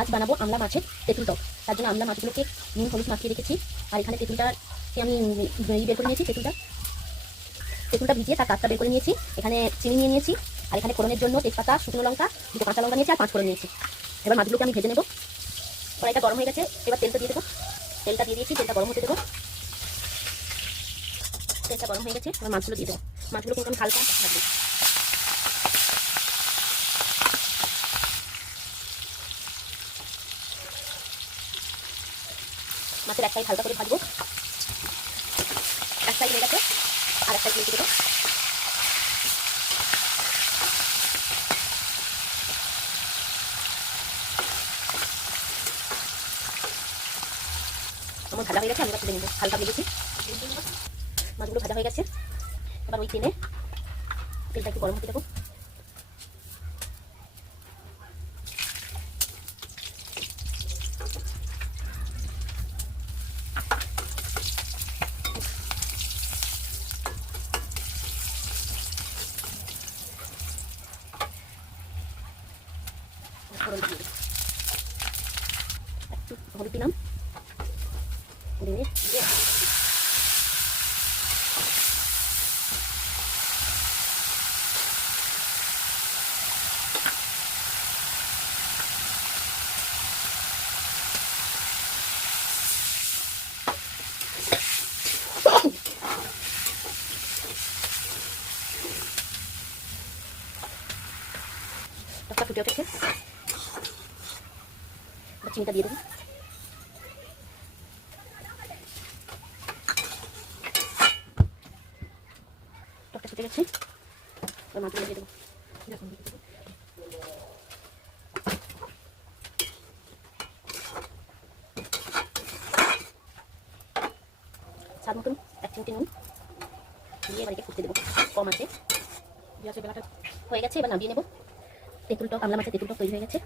আজ বানাবো আমলা মাছের তেঁতুল টক। তার জন্য আমলা মাছগুলোকে নুন হলুদ মাখিয়ে রেখেছি। আর এখানে তেঁতুলটাকে আমি বের করে নিয়েছি। তেঁতুলটা ভিজিয়ে তার কাঠটা বের করে নিয়েছি। এখানে চিনি নিয়ে নিয়েছি। আর এখানে ফোড়নের জন্য তেজপাতা, শুকনো লঙ্কা, দুটো কাঁচা লঙ্কা নিয়েছি আর 5 ফোড়ন নিয়েছি। এবার মাছগুলোকে আমি ভেজে নেবো। কড়াইটা গরম হয়ে গেছে, এবার তেলটা দিয়ে দেবো। তেলটা দিয়ে দিয়েছি, তেলটা গরম হতে দেবো। তেলটা গরম হয়ে গেছে, এবার মাছগুলো দিয়ে দেবো। মাছগুলো কিন্তু আমি হালকা ভাজবো। মাছের এক সাইড হালকা করে ভাজবো। এক সাইড হয়ে গেছে, আর এক সাইড দিয়ে দেবো। আমার ভাজা হয়ে গেছে, আমি এবার তুলে নেবো। হালকা ভেজেছি, মাছগুলো ভাজা হয়ে গেছে। এবার ওই তেলটা একটু গরম হতে দেবো। একটু হলুদ দিলাম, দিয়ে টকটা ফুটে উঠেছে। চিনিটা দিয়ে দেবো। টকটা ফুটে গেছে, মাছগুলো দিয়ে দেবো। স্বাদ মতন 1 চিমটি নুন দিয়ে এবার একে ফুটতে দেবো কম আছে। বেলাটা হয়ে গেছে, এবার নামিয়ে নেবো। তেঁতুল টক, আমলা মাছের তেঁতুল টক তৈরি হয়ে গেছে।